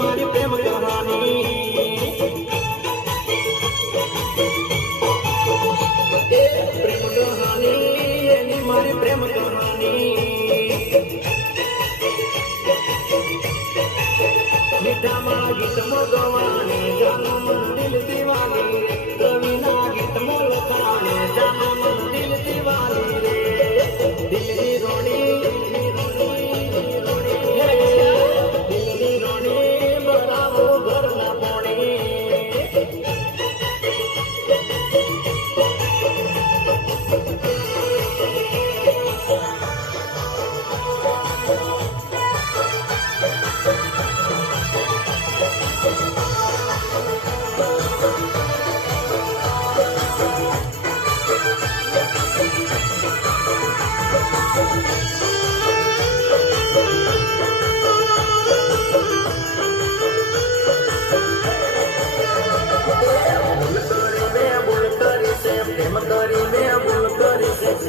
મારી પ્રેમ કહાની એ પ્રેમ કહાની એની મારી પ્રેમ કહાની મીઠામાં ગીતમાં ગવાને જાનો મન દિલ દીવાની કવિના ગીતમાં લખાણે જાનો મન દિલ દીવાની રે દિલની રોણી દિલની રોણી બરાવો ઘરના પોણી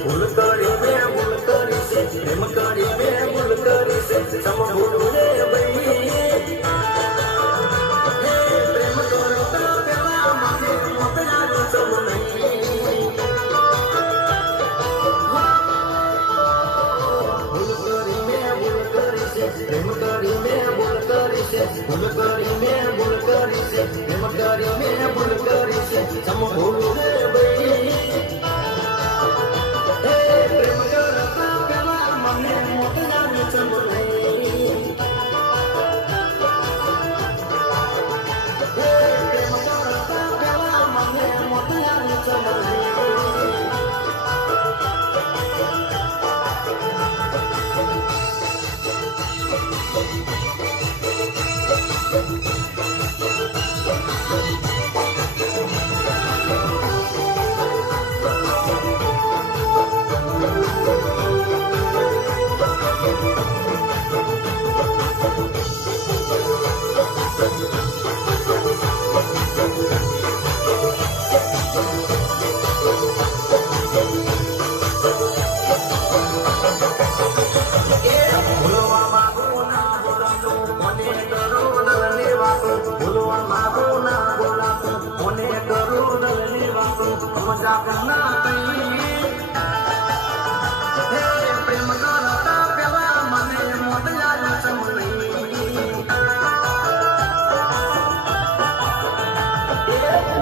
ભૂલ કરી મેં ભૂલ કરી છે પ્રેમ કરી મેં ભૂલ કરી છે સમ ભૂલ રે ભાઈ પ્રેમ કરતા પેલા મને મોતના સમ નહીં ભૂલ કરી મેં ભૂલ કરી છે પ્રેમ કરી મેં ભૂલ કરી છે ભૂલ કરી મેં ભૂલ કરી છે પ્રેમ કરી મેં ભૂલ કરી છે સમ ભૂલ રે ભાઈ પ્રેમ કરતા પેલા મને મોતના સમ નહીં પ્રેમ કરતા પેલા મને મોતના સમ નહીં મજાક ના કરી પ્રેમ કરતા પેલા મને મોતના સમ નહીં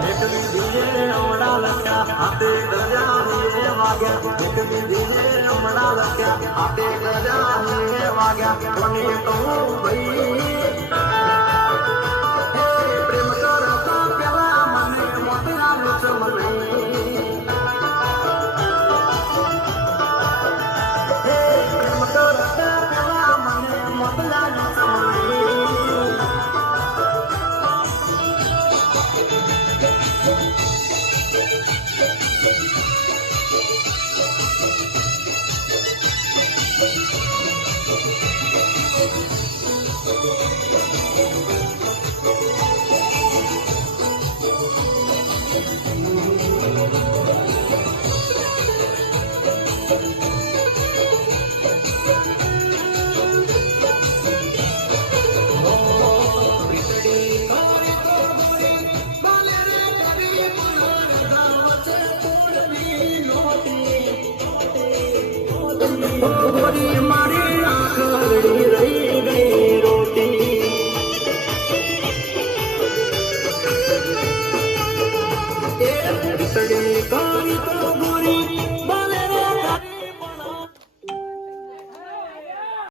મેકવી દિલે હમણાં લખ્યા હાથે દરિયા વાગ્યા મેકવી દિલે હમણાં લખ્યા હાથે દરિયા વાગ્યા કોને કહું ભાઈ પ્રેમ કરતા પેલા મને મોતના સમ નહીં પ્રેમ કરતા પેલા મને મોતના સમ નહીં મારી આંખ રહી ગઈ રોટી કરી તો